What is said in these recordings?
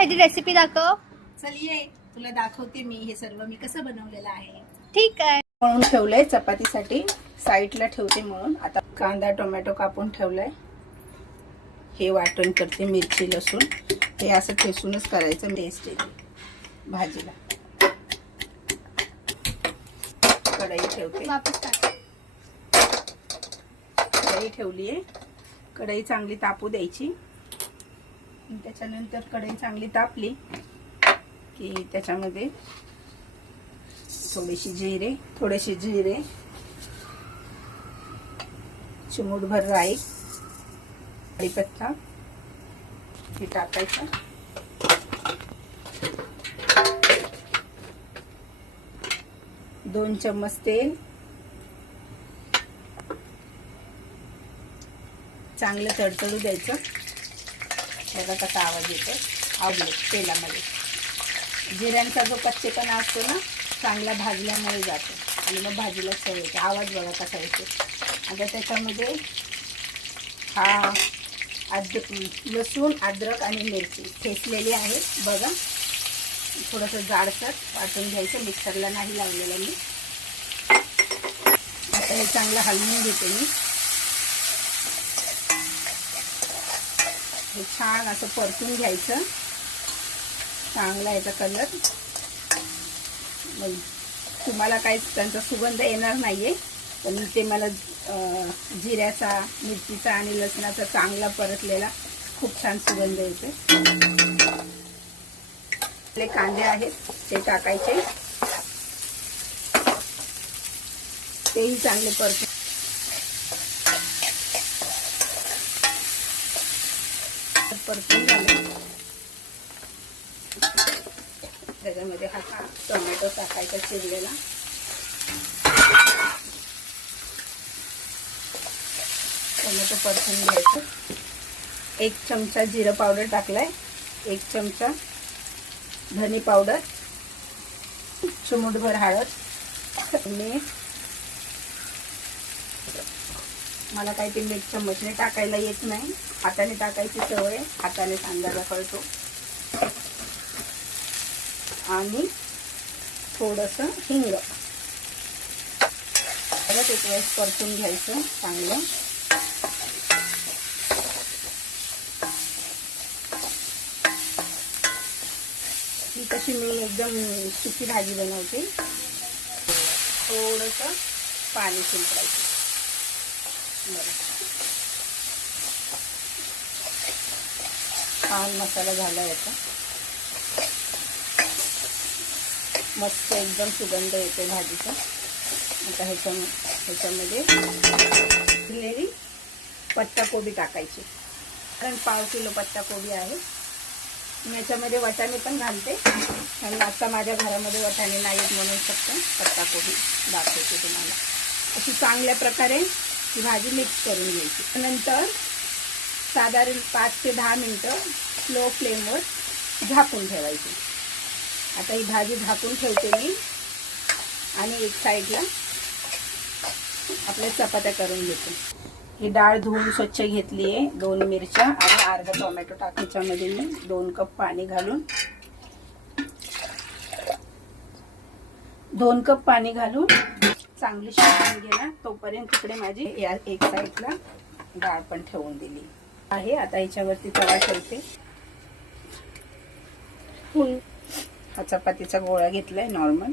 ह्याची रेसिपी दाखव. चल ये तुला दाखवते मी हे सर्व मी कसं बनवलेलं आहे. ठीक आहे. म्हणून ठेवलंय चपातीसाठी साईडला ठेवते. म्हणून आता कांदा टोमॅटो कापून ठेवलाय. हे वाटण करते मिरची लसूण. हे असं ठेसूनच करायचं टेस्ट येते भाजीला. कढई ठेवते. वापस टाक. कढई ठेवली आहे. कढई चांगली तापू द्यायची. त्याच्यानंतर कढई चांगली तापली की त्याच्यामध्ये थोडेसे जिरे, चिमूटभर राई, कढीपत्ता हे टाकायचं. दोन चम्मच तेल. चांगलं तडतडू द्यायचं. बघा कसा आवाज येतो. आवडलं तेलामध्ये. जिऱ्यांचा जो कच्चेपणा असतो ना चांगला भाजल्यामुळे जातो आणि मग भाजीला चव येते. आवाज बघा कसा येतो. आता त्याच्यामध्ये हा लसूण, अद्रक आणि मिरची ठेचलेली आहे. बघा थोडंसं जाडसर वाटून घ्यायचं. मिक्सरला नाही लावलेलं मी. आता हे चांगलं हलवून घेते मी. हे छान असं परतून घ्यायचं. चांगला याचा कलर. तुम्हाला काही त्यांचा सुगंध येणार नाहीये पण ते मला जिऱ्याचा, मिरचीचा आणि लसणाचा चांगला परतलेला खूप छान सुगंध येते. आपले कांदे आहेत ते टाकायचे. तेही चांगले परतून झाले. त्याच्यामध्ये हा टोमॅटो टाकायचा चिरलेला. टोमॅटो परतून घ्यायचं. 1 चमचा जिरं पावडर टाकलाय. 1 चमचा धने पावडर, चिमूटभर हळद, मीठ. मला काही ते मीठ चम्मचने टाकायला येत नाही. हाताने टाकायची सवय. हाताने अंदाजा कळतो. आणि थोडंसं हिंग. परत एक वेळेस परतून घ्यायचं चांगलं. ही कशी मी एकदम सुकी भाजी बनवते. थोडंसं पाणी शिंपडायचं. छान मसाला झाला याचा. मस्त एकदम सुगंध येते भाजीचा. आता ह्याच्यामध्ये दिलेली पत्ताकोबी टाकायची. कारण 1/2 किलो पत्ताकोबी आहे. मी याच्यामध्ये वाटाणे पण घालते आणि आता माझ्या घरामध्ये वाटाणे नाहीत म्हणून फक्त पत्ताकोबी दाखवते तुम्हाला. अशी चांगल्या प्रकारे ही भाजी मिक्स करून घ्यायची. नंतर साधारण 5 ते 10 मिनटं स्लो फ्लेमवर झाकून ठेवायची. आता ही भाजी झाकून ठेवते मी आणि एक साईडला आपल्या चपात्या करून घेते. ही डाळ धुवून स्वच्छ घेतली आहे. 2 मिरच्या आणि अर्धा टोमॅटो टाकायच्यामध्ये मी 2 कप पाणी घालून 2 कप पाणी घालून चांगली शिजवून घेणार. तोपर्यंत तिकडे माझी या एक साईडला डाळ पण ठेवून दिली आहे. आता याच्यावरती तवा ठेवते. हा चपातीचा गोळा घेतलाय नॉर्मल.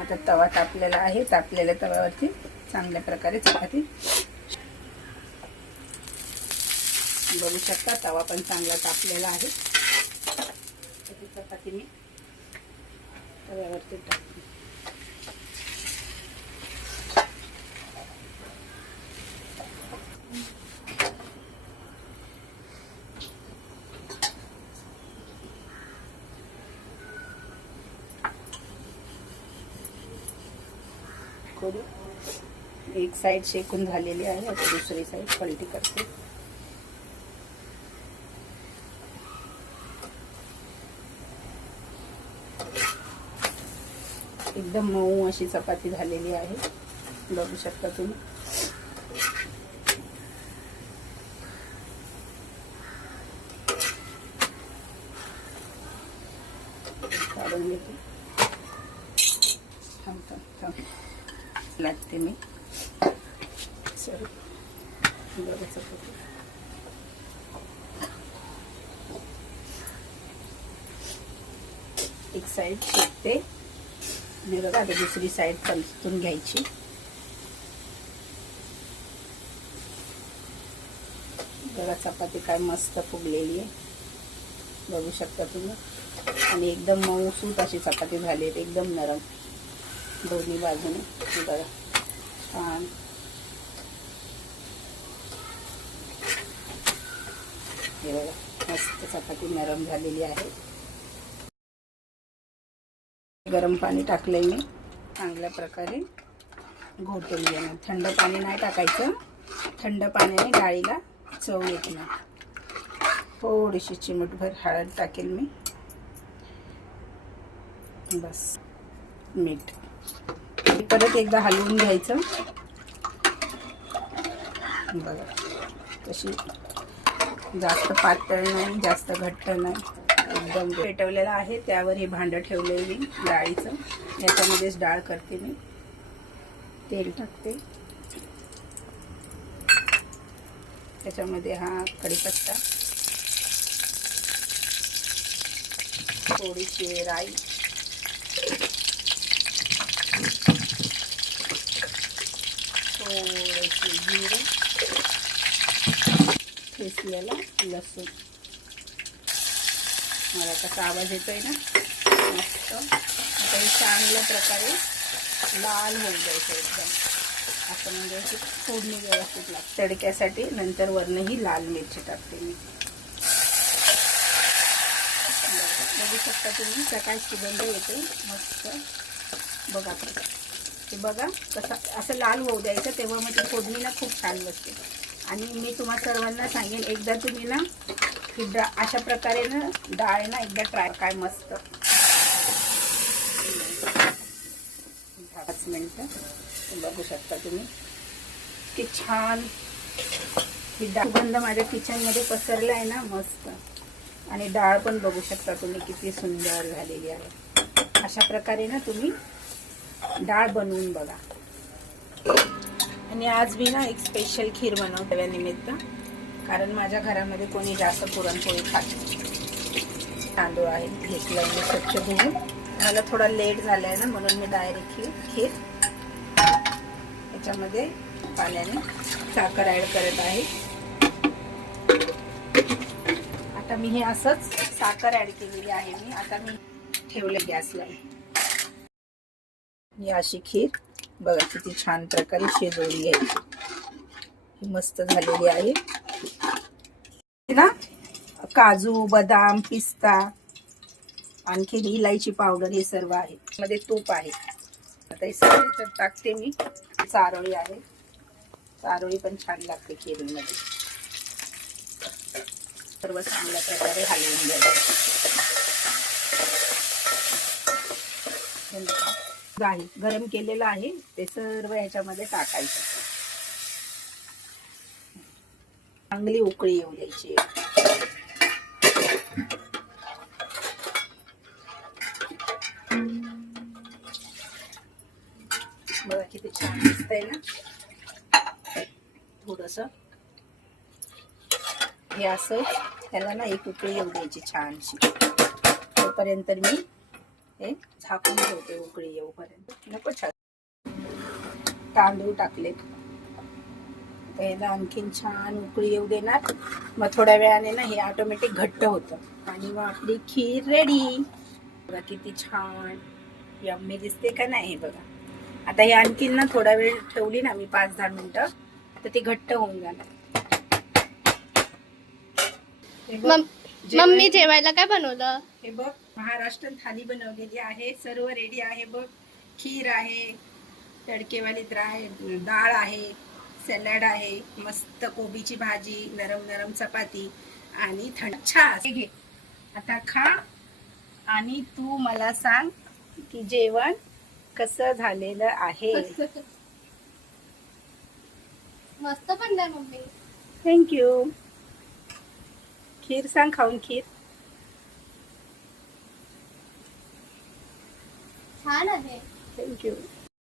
आता तवा तापलेला आहे. तापलेल्या तव्यावरती चांगल्या प्रकारे चपाती बघू शकता. तवा पण चांगला तापलेला आहे. चपाती मी तव्यावरती टाकते. दाखवू दे. एक साईड शेकून झालेली आहे, आता दुसरी साईड पलटी करते. एकदम मऊ अशी चपाती झालेली आहे, बघू शकता तुम्ही. काढून घेते. लागते मी सॉरी. बघा चपाती एक साईड शेकते आणि बघा आता दुसरी साईड पलटून घ्यायची. बघा चपाती काय मस्त फुगलेली आहे, बघू शकता तुम्ही. आणि एकदम मऊसूत अशी चपाती झाली आहे, एकदम नरम दोन्ही बाजूने. बघा छान. हे बघा मस्त चपाती नरम झालेली आहे. गरम पाणी टाकलंय मी, चांगल्या प्रकारे घोटून घेणं. थंड पाणी नाही टाकायचं, थंड पाण्याने डाळीला चव येत नाही. थोडीशी चिमूटभर हळद टाकेल मी, बस. मीठ. परत एकदा हलवून घ्यायचं. बघा तशी जास्त पातळ नाही, जास्त घट्ट नाही, एकदम पेटवलेलं आहे. त्यावर हे भांडं ठेवलंय मी डाळीचं. याच्यामध्येच डाळ करते मी. तेल टाकते, त्याच्यामध्ये हा कढीपत्ता, थोडीशी राई, थोडेसे जिरे, ठेचलेला लसूण. मला कसा आवाज येतोय ना मस्त. आता हे चांगल्या प्रकारे लाल होऊ द्यायचं एकदम असं, म्हणजे अशी फोडणी व्यवस्थित लागते तडक्यासाठी. नंतर वरनंही लाल मिरची टाकते मी. बघू शकता तुम्ही सकाळी सुगंध येते मस्त. बघा ते बघा कसं असं लाल होऊ द्यायचं, तेव्हा मग ती फोडणी ना खूप छान बसते. आणि मी तुम्हा सर्वांना सांगेन, एकदा तुम्ही ना ही अशा प्रकारे ना डाळ ना एकदा ट्राय. काय मस्त. 5 मिनिटं बघू शकता तुम्ही की छान ही सुगंध माझ्या किचनमध्ये पसरला आहे ना मस्त. आणि डाळ पण बघू शकता तुम्ही किती सुंदर झालेली आहे. अशा प्रकारे ना तुम्ही डाळ बनवून बघा. आणि आज मी ना एक स्पेशल खीर बनवते निमित्त, कारण माझ्या घरामध्ये कोणी जास्त पुरणपोळी खात नाही. तांदूळ आहेत घेतलं मी स्वच्छ धुवून. मला थोडा लेट झालाय ना, म्हणून मी डायरेक्ट खीर याच्यामध्ये पाण्याने साखर ऍड करत आहे. आता मी हे असंच साखर ऍड केलेली आहे मी. आता मी ठेवले गॅसला. ही अशी खीर बघा किती छान प्रकारे शिजवली घ्यायची. ही मस्त झालेली आहे ना. काजू, बदाम, पिस्ता, आणखी इलायची पावडर हे सर्व आहे. मध्ये तूप आहे. आता हे सगळे टाकते मी. चारोळी आहे, चारोळी पण छान लागते खीरीमध्ये. सर्व चांगल्या प्रकारे हलवून घ्यायचं. आहे गरम केलेलं आहे ते सर्व याच्यामध्ये टाकायचं. चांगली उकळी येऊ द्यायची. बघा किती छान दिसतंय ना. थोडस हे असं त्याला ना एक उकळी येऊ द्यायची छानशी. तोपर्यंत मी हे झाकून ठेवते उकळी येऊपर्यंत. नको छान. तांदूळ टाकले, याला आणखीन छान उकळी येऊ देणार. मग थोड्या वेळाने ना हे ऑटोमॅटिक घट्ट होतं आणि मग आपली खीर रेडी. बघा किती छान यम्मी दिसते का नाही. बघा आता हे आणखीन ना थोडा वेळ ठेवली ना मी 5-10 मिनिटं, तर ती घट्ट होऊन जाणार. मम्मी जेवायला काय बनवलं? हे बघ महाराष्ट्रीयन थाली बनवलेली आहे. सर्व रेडी आहे बघ. खीर आहे, तडकेवाली डाळ आहे, सॅलड आहे, मस्त कोबीची भाजी, नरम नरम चपाती आणि थंड छास. हे घे आता खा आणि तू मला सांग की जेवण कसं झालेलं आहे. मस्त बनलाय मम्मी. थँक्यू. खीर सांग खाऊन खीर. छान आहे. थँक्यू.